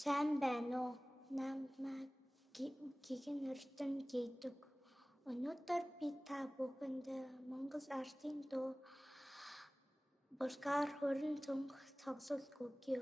Сайн байна уу? Намайг гигэн өртөн гэдэг. Өнөөдөр би та бүхэнд Монгол ардын дуу Булгар хөрөн цонх тоглох өгье.